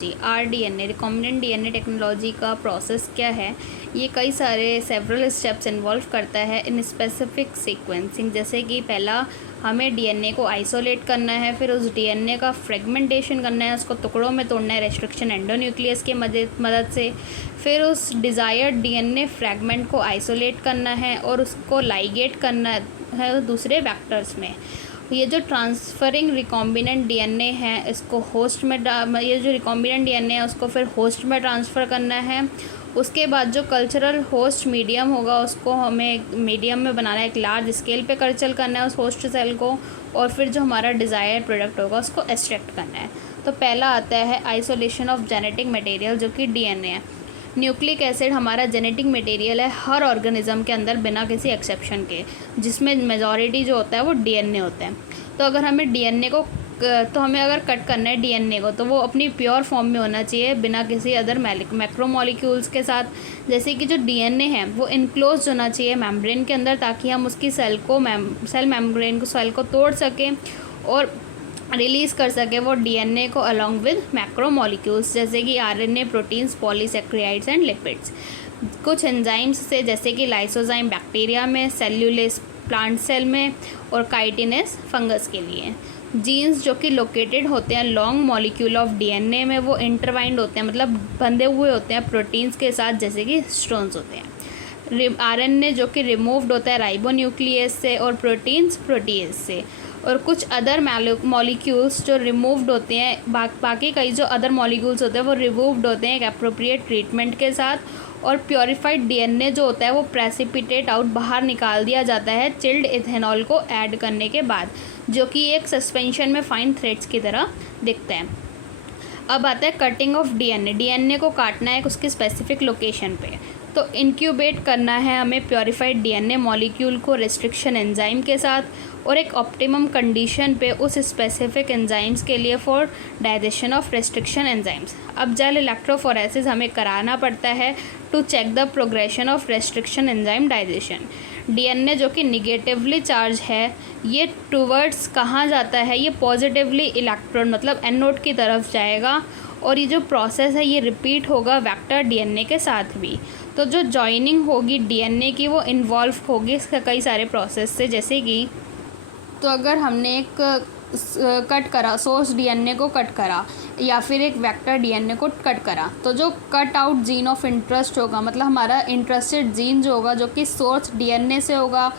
जी rDNA recombinant DNA technology का process क्या है। ये कई सारे सेवरल स्टेप्स इन्वॉल्व करता है इन स्पेसिफिक सीक्वेंसिंग। जैसे कि पहला हमें डीएनए को आइसोलेट करना है, फिर उस डीएनए का फ्रेगमेंटेशन करना है, उसको टुकड़ों में तोड़ना है रेस्ट्रिक्शन एंडोन्यूक्लियस की मदद से। फिर उस डिज़ायर्ड डीएनए फ्रैगमेंट को आइसोलेट करना है और उसको लाइगेट करना है दूसरे वेक्टर्स में। ये जो ट्रांसफरिंग रिकॉम्बिनेंट डीएनए है इसको होस्ट में ये जो रिकॉम्बिनेंट डीएनए है उसको फिर होस्ट में ट्रांसफ़र करना है। उसके बाद जो कल्चरल होस्ट मीडियम होगा उसको हमें मीडियम में बनाना है, एक लार्ज स्केल पे कल्चर करना है उस होस्ट सेल को, और फिर जो हमारा डिज़ायर प्रोडक्ट होगा उसको एक्सट्रैक्ट करना है। तो पहला आता है आइसोलेशन ऑफ जेनेटिक मटेरियल जो कि डीएनए है। न्यूक्लिक एसिड हमारा जेनेटिक मटेरियल है हर ऑर्गेनिज्म के अंदर बिना किसी एक्सेप्शन के, जिसमें मेजॉरिटी जो होता है वो डीएनए होता है। तो अगर हमें डीएनए को हमें अगर कट करना है डीएनए को तो वो अपनी प्योर फॉर्म में होना चाहिए बिना किसी अदर मैक्रोमोलिक्यूल्स के साथ। जैसे कि जो डीएनए है वो इनक्लोज होना चाहिए मेम्ब्रेन के अंदर, ताकि हम उसकी सेल मेम्ब्रेन को सेल को तोड़ सकें और रिलीज़ कर सके वो डीएनए को अलॉन्ग विद मैक्रोमोलिक्यूल्स जैसे कि आरएनए, प्रोटीन्स, पॉलीसेक्रियाइड्स एंड लिपिड्स। कुछ एंजाइम्स से जैसे कि लाइसोजाइम बैक्टीरिया में, सेल्यूलेस प्लांट सेल में और काइटिनेस फंगस के लिए। जीन्स जो कि लोकेटेड होते हैं लॉन्ग मॉलिक्यूल ऑफ डीएनए में वो इंटरवाइंड होते हैं, मतलब बंधे हुए होते हैं प्रोटीन्स के साथ जैसे कि स्टोन्स होते हैं। आरएनए जो कि रिमूव्ड होता है राइबोन्यूक्लियस से और प्रोटीन्स प्रोटीएज से। और कुछ अदर मॉलिक्यूल्स जो रिमूव्ड होते हैं, बाकी कई जो अदर मॉलिक्यूल्स होते हैं वो रिमूव्ड होते हैं एक अप्रोप्रिएट ट्रीटमेंट के साथ। और प्योरीफाइड डीएनए जो होता है वो प्रेसिपिटेट आउट बाहर निकाल दिया जाता है चिल्ड इथेनॉल को ऐड करने के बाद, जो कि एक सस्पेंशन में फाइन थ्रेड्स की तरह दिखता है। अब आता है कटिंग ऑफ डीएनए। डीएनए को काटना है उसकी स्पेसिफिक लोकेशन पे, तो इंक्यूबेट करना है हमें प्योरीफाइड डीएनए मॉलिक्यूल को रेस्ट्रिक्शन एंजाइम के साथ और एक ऑप्टिमम कंडीशन पे उस स्पेसिफिक एंजाइम्स के लिए for digestion of restriction enzymes. अब जेल इलेक्ट्रोफोरेसिस हमें कराना पड़ता है to check the progression of restriction enzyme digestion. DNA जो कि निगेटिवली चार्ज है ये टूवर्ड्स कहाँ जाता है, ये पॉजिटिवली इलेक्ट्रॉन मतलब एनोड की तरफ जाएगा। और ये जो प्रोसेस है ये रिपीट होगा वेक्टर डीएनए के साथ भी। तो जो जॉइनिंग होगी डीएनए की वो इन्वॉल्व होगी इसका कई सारे प्रोसेस से। जैसे कि तो अगर हमने एक कट करा सोर्स डीएनए को कट करा या फिर एक वेक्टर डीएनए को कट करा, तो जो cut out gene of interest होगा मतलब हमारा इंटरेस्टेड जीन जो होगा जो कि सोर्स डीएनए से होगा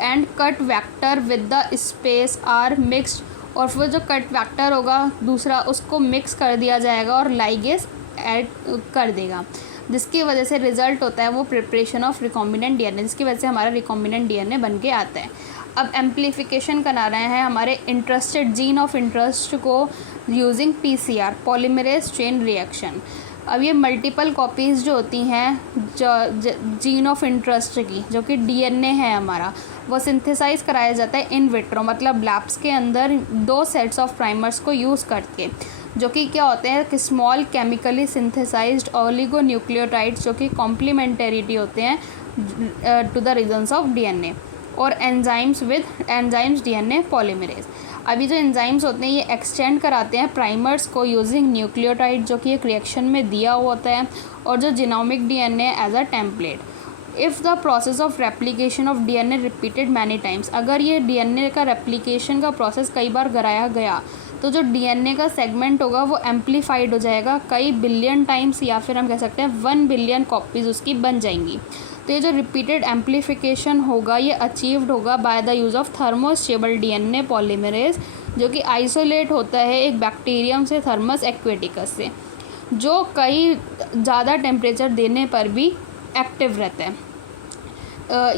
and cut vector with the space are mixed, और फिर जो कट वेक्टर होगा दूसरा उसको मिक्स कर दिया जाएगा और लाइगेस ऐड कर देगा, जिसकी वजह से रिजल्ट होता है वो प्रिपरेशन ऑफ रिकॉम्बिनेंट डीएनए, जिसकी वजह से हमारा रिकॉम्बिनेंट डीएनए बन के आता है। अब एम्प्लीफिकेशन करा रहे हैं हमारे इंटरेस्टेड जीन ऑफ इंटरेस्ट को using PCR polymerase chain reaction. अब ये मल्टीपल कॉपीज़ जो होती हैं जीन ऑफ इंटरेस्ट की जो कि डीएनए है हमारा, वो सिंथेसाइज कराया जाता है इन विट्रो मतलब लैब्स के अंदर 2 सेट्स ऑफ प्राइमर्स को यूज़ करके, जो कि क्या होते हैं कि स्मॉल केमिकली सिंथेसाइज्ड ओलिगोन्यूक्लियोटाइड्स जो कि कॉम्प्लीमेंटरिटी होते हैं to the regions of DNA, और एंजाइम्स डीएनए पॉलीमरेज। अभी जो एंजाइम्स होते हैं ये एक्सटेंड कराते हैं प्राइमर्स को यूजिंग न्यूक्लियोटाइड जो कि एक रिएक्शन में दिया हुआ होता है, और जो genomic DNA as a template. If the process of replication of DNA repeated many times, अगर ये डीएनए का रेप्लिकेशन का प्रोसेस कई बार कराया गया तो जो डीएनए का सेगमेंट होगा वो एम्प्लीफाइड हो जाएगा कई बिलियन टाइम्स, या फिर हम कह सकते हैं 1 बिलियन कॉपीज़ उसकी बन जाएंगी। तो ये जो रिपीटेड एम्प्लीफिकेशन होगा ये अचीव्ड होगा by the use of thermostable DNA polymerase, जो कि आइसोलेट होता है एक बैक्टीरियम से थर्मस एक्वेटिकस से, जो कई ज़्यादा टेम्परेचर देने पर भी एक्टिव रहता है।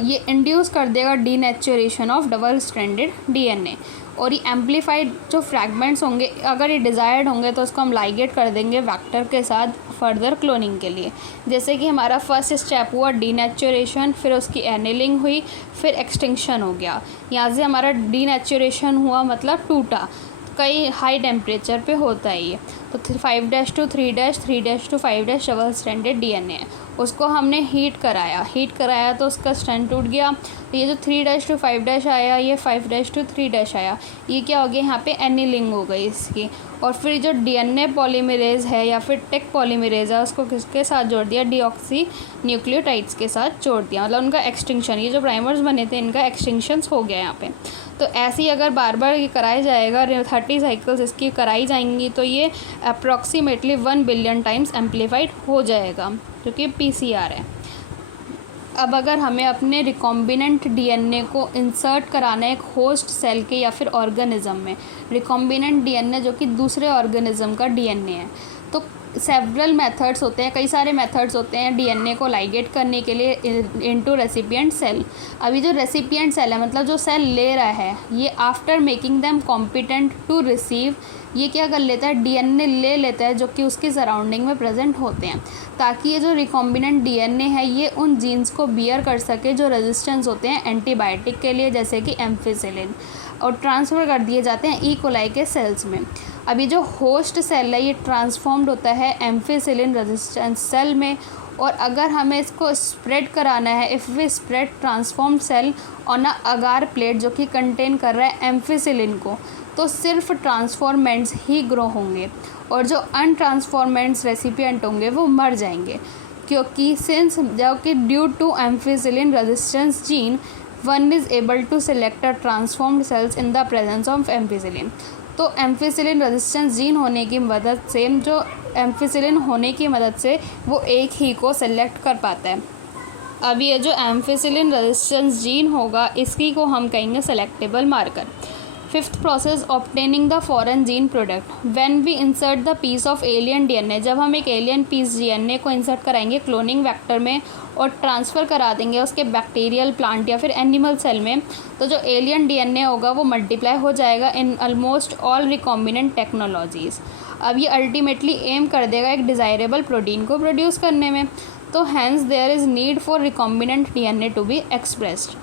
ये इंड्यूस कर देगा denaturation of double stranded DNA, और ये एम्प्लीफाइड जो फ्रैगमेंट्स होंगे अगर ये डिज़ायर्ड होंगे तो उसको हम लाइगेट कर देंगे वेक्टर के साथ फर्दर क्लोनिंग के लिए। जैसे कि हमारा फर्स्ट स्टेप हुआ डीनेचुरेशन, फिर उसकी एनिलिंग हुई, फिर एक्सटिंक्शन हो गया। यहाँ से हमारा डीनेचुरेशन हुआ मतलब टूटा, कई हाई टेम्परेचर पे होता है ये। तो 5' to 3' 3' to 5' double stranded DNA है, उसको हमने हीट कराया तो उसका स्ट्रैंड टूट गया। तो ये जो 3' to 5' आया, ये 5' to 3' आया, ये क्या हो गया, यहाँ पे एनीलिंग हो गई इसकी। और फिर जो DNA पॉलीमरेज है या फिर टेक पॉलीमरेज है, उसको किसके साथ जोड़ दिया, डीऑक्सी न्यूक्लियोटाइड्स के साथ जोड़ दिया, मतलब उनका एक्सटिंक्शन, ये जो प्राइमर्स बने थे इनका एक्सटिंक्शंस हो गया यहाँ पे। तो ऐसे ही अगर बार बार ये कराया जाएगा, 30 साइकिल्स इसकी कराई जाएंगी, तो ये अप्रॉक्सीमेटली 1 बिलियन टाइम्स एम्पलीफाइड हो जाएगा, जो कि PCR है। अब अगर हमें अपने रिकॉम्बिनेंट DNA को इंसर्ट कराना है एक होस्ट सेल के या फिर ऑर्गेनिज्म में, रिकॉम्बिनेंट DNA जो कि दूसरे ऑर्गेनिज्म का DNA है, तो सेवरल मेथड्स होते हैं, कई सारे मेथड्स होते हैं DNA को लाइगेट करने के लिए इनटू रेसिपिएंट सेल। अभी जो रेसिपिएंट सेल है, मतलब जो सेल ले रहा है, ये after making them competent to receive, ये क्या कर लेता है, DNA ले लेता है जो कि उसकी सराउंडिंग में प्रेजेंट होते हैं, ताकि ये जो रिकॉम्बिनेंट DNA है ये उन जीन्स को बियर कर सके जो रेजिस्टेंस होते हैं एंटीबायोटिक के लिए, जैसे कि एम्फिसिलिन, और ट्रांसफ़र कर दिए जाते हैं ई कोलाई के सेल्स में। अभी जो होस्ट सेल है ये ट्रांसफॉर्म्ड होता है एम्फिसिलिन रेजिस्टेंस सेल में, और अगर हमें इसको स्प्रेड कराना है, if we spread transformed cell on a agar plate जो कि कंटेन कर रहा है एम्फिसिलिन को, तो सिर्फ ट्रांसफॉर्मेंट्स ही ग्रो होंगे और जो अनट्रांसफॉर्मेंट्स रेसिपिएंट होंगे वो मर जाएंगे, क्योंकि सिंस जो कि due to ampicillin resistance gene one is able to select a transformed cells in the presence of ampicillin. तो एम्फिसिलिन रेजिस्टेंस जीन होने की मदद से, जो एम्फिसिलिन होने की मदद से वो एक ही को सेलेक्ट कर पाता है। अब ये जो एम्फिसिलिन रेजिस्टेंस जीन होगा इसकी को हम कहेंगे selectable marker. Fifth process, obtaining the foreign gene product. When we insert the piece of alien DNA, जब हम एक एलियन पीस DNA को इंसर्ट कराएंगे क्लोनिंग वेक्टर में और ट्रांसफ़र करा देंगे उसके बैक्टीरियल, प्लांट या फिर एनिमल सेल में, तो जो एलियन DNA होगा वो मल्टीप्लाई हो जाएगा in almost all recombinant technologies. अब ये अल्टीमेटली एम कर देगा एक डिज़ायरेबल प्रोटीन को प्रोड्यूस करने में, तो hence there is need for recombinant DNA to be expressed.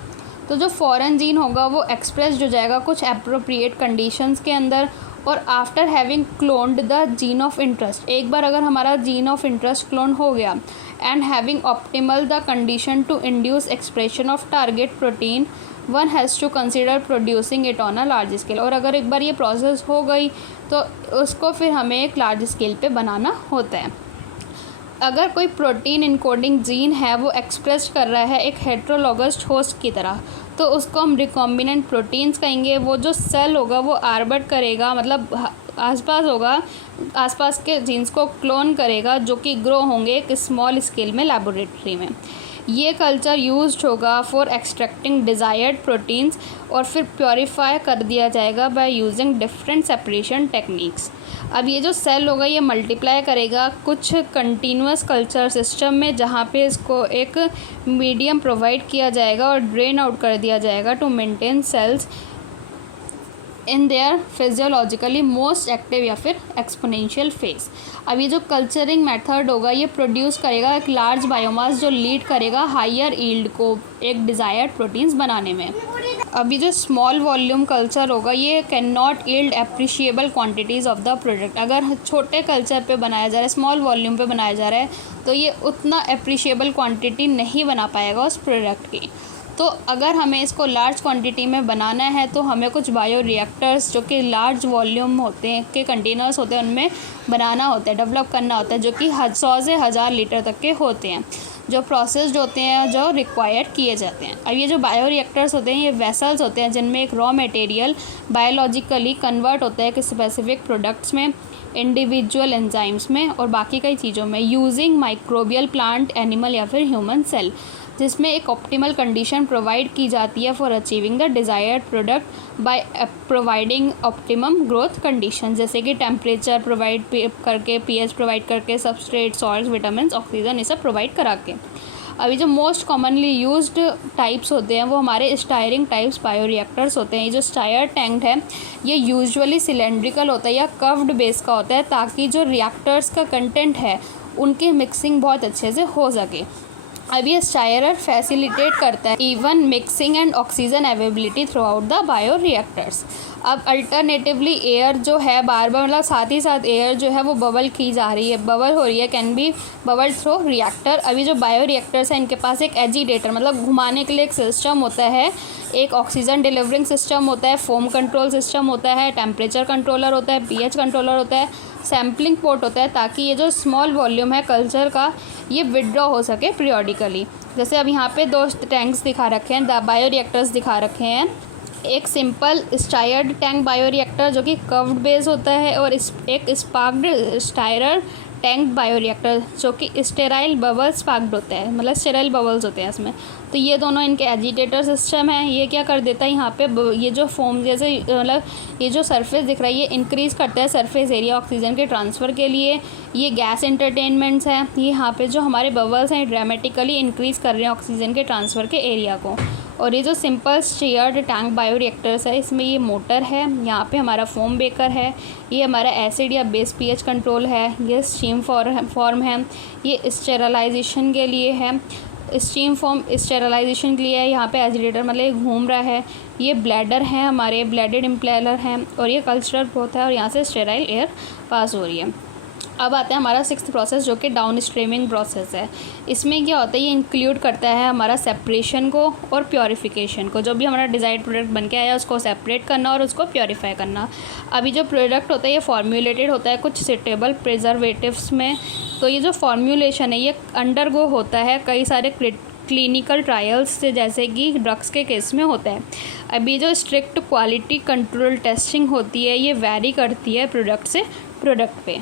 तो जो फॉरेन जीन होगा वो एक्सप्रेस्ड हो जाएगा कुछ एप्रोप्रिएट कंडीशंस के अंदर, और after having cloned the gene of interest, एक बार अगर हमारा जीन ऑफ इंटरेस्ट क्लोन हो गया, and having optimal the condition to induce expression of target protein, one has to consider producing it on a large scale. और अगर एक बार ये process हो गई तो उसको फिर हमें एक लार्ज स्केल पे बनाना होता है। अगर कोई प्रोटीन इनकोडिंग जीन है वो एक्सप्रेस कर रहा है एक हेट्रोलॉगस होस्ट की तरह, तो उसको हम रिकॉम्बिनेंट प्रोटीन्स कहेंगे। वो जो सेल होगा वो आर्बिट करेगा, मतलब आसपास होगा, आसपास के जीन्स को क्लोन करेगा जो कि ग्रो होंगे एक स्मॉल स्केल में लेबोरेटरी में। ये कल्चर यूज्ड होगा फॉर एक्सट्रैक्टिंग डिज़ायर्ड प्रोटीन्स, और फिर प्योरीफाई कर दिया जाएगा by using different separation techniques. अब ये जो सेल होगा ये मल्टीप्लाई करेगा कुछ कंटिन्यूस कल्चर सिस्टम में, जहाँ पे इसको एक मीडियम प्रोवाइड किया जाएगा और ड्रेन आउट कर दिया जाएगा to maintain cells in their physiologically most active या फिर एक्सपोनेंशियल फेज। अब ये जो कल्चरिंग मेथड होगा ये प्रोड्यूस करेगा एक लार्ज बायोमास जो लीड करेगा हायर ईल्ड को एक डिज़ायर्ड प्रोटीन्स बनाने में। अभी जो स्मॉल वॉल्यूम कल्चर होगा ये can not yield appreciable quantities of the product. अगर छोटे कल्चर पे बनाया जा रहा है, स्मॉल वॉल्यूम पे बनाया जा रहा है, तो ये उतना एप्रिशिएबल क्वांटिटी नहीं बना पाएगा उस प्रोडक्ट की। तो अगर हमें इसको लार्ज क्वांटिटी में बनाना है तो हमें कुछ बायो रिएक्टर्स जो कि लार्ज वॉल्यूम होते हैं के कंटेनर्स होते हैं उनमें बनाना होता है, डेवलप करना होता है, जो कि 100 से 1000 लीटर तक के होते हैं, जो प्रोसेस्ड होते हैं, जो रिक्वायर्ड किए जाते हैं। अब ये जो बायो रिएक्टर्स होते हैं ये वेसल्स होते हैं जिनमें एक रॉ मटेरियल बायोलॉजिकली कन्वर्ट होता है कि स्पेसिफिक प्रोडक्ट्स में, इंडिविजुअल एंजाइम्स में और बाकी कई चीज़ों में, यूजिंग माइक्रोबियल, प्लांट, एनिमल या फिर ह्यूमन सेल, जिसमें एक ऑप्टिमल कंडीशन प्रोवाइड की जाती है for achieving the desired product by providing optimum growth condition, जैसे कि टेम्परेचर प्रोवाइड करके, pH प्रोवाइड करके, सबस्ट्रेट, सॉल्ट्स, विटामिन, ऑक्सीजन, ये सब प्रोवाइड करा के। अभी जो मोस्ट कॉमनली यूज्ड टाइप्स होते हैं वो हमारे स्टायरिंग टाइप्स बायोरिएक्टर्स होते हैं। ये जो स्टायर टैंक है ये यूजुअली सिलेंड्रिकल होता है या कर्व्ड बेस का होता है, ताकि जो रिएक्टर्स का कंटेंट है उनकी मिक्सिंग बहुत अच्छे से हो सके। अब ये स्टायरर फैसिलिटेट करता है even mixing and oxygen availability through out the bio reactors. अब अल्टरनेटिवली एयर जो है बार बार मतलब साथ ही साथ एयर जो है वो बबल की जा रही है, बबल हो रही है, can be bubble through reactor. अभी जो बायो रिएक्टर्स हैं इनके पास एक एजिटेटर मतलब घुमाने के लिए एक सिस्टम होता है, एक ऑक्सीजन डिलीवरिंग सिस्टम होता है, फोम कंट्रोल सिस्टम होता है, टेम्परेचर कंट्रोलर होता है, पीएच कंट्रोलर होता है, सैम्पलिंग पोर्ट होता है, ताकि ये जो स्मॉल वॉल्यूम है कल्चर का ये विड्रॉ हो सके पीरियोडिकली। जैसे अब यहाँ पे 2 टैंक्स दिखा रखे हैं, बायो रिएक्टर्स दिखा रखे हैं। एक simple stirred tank bio reactor जो कि कर्व्ड बेस होता है, और एक स्पार्क्ड स्टायरर टैंक बायो रिएक्टर जो कि स्टेराइल बबल स्पार्क्ड होता है, मतलब स्टेराइल बबल्स होते हैं इसमें। तो ये दोनों इनके एजिटेटर सिस्टम है। ये क्या कर देता है यहाँ पे ये जो फोम जैसे मतलब ये जो सरफेस दिख रहा है ये इंक्रीज़ करता है सरफेस एरिया ऑक्सीजन के ट्रांसफ़र के लिए। ये गैस एंटरटेनमेंट्स हैं, ये यहाँ पे जो हमारे बबल्स हैं ड्रामेटिकली इंक्रीज़ कर रहे हैं ऑक्सीजन के ट्रांसफ़र के एरिया को। और ये जो simple steered tank bio reactors है इसमें ये मोटर है, यहाँ पे हमारा फोम बेकर है, ये हमारा एसिड या बेस पीएच कंट्रोल है, ये स्टीम फॉर्म है, ये स्टेरलाइजेशन के लिए है, स्टीम फॉर्म स्टेरलाइजेशन के लिए है, यहाँ पे एजिटेटर मतलब ये घूम रहा है, ये ब्लैडर हैं हमारे ब्लैडेड इम्पेलर हैं, और ये कल्चरल ग्रोथ है और यहाँ से स्टेराइल एयर पास हो रही है। अब आता है हमारा 6th प्रोसेस जो कि डाउन स्ट्रीमिंग प्रोसेस है। इसमें क्या होता है ये इंक्लूड करता है हमारा सेपरेशन को और प्योरीफिकेशन को। जो भी हमारा डिज़ायर्ड प्रोडक्ट बन के आया उसको सेपरेट करना और उसको प्योरीफाई करना। अभी जो प्रोडक्ट होता है ये फॉर्म्यूलेटेड होता है कुछ सुटेबल प्रिजर्वेटिव्स में। तो ये जो फॉर्म्यूलेशन है ये अंडरगो होता है कई सारे क्लिनिकल ट्रायल्स से, जैसे कि ड्रग्स के केस में होता है। अभी जो स्ट्रिक्ट क्वालिटी कंट्रोल टेस्टिंग होती है ये वैरी करती है प्रोडक्ट से प्रोडक्ट पे।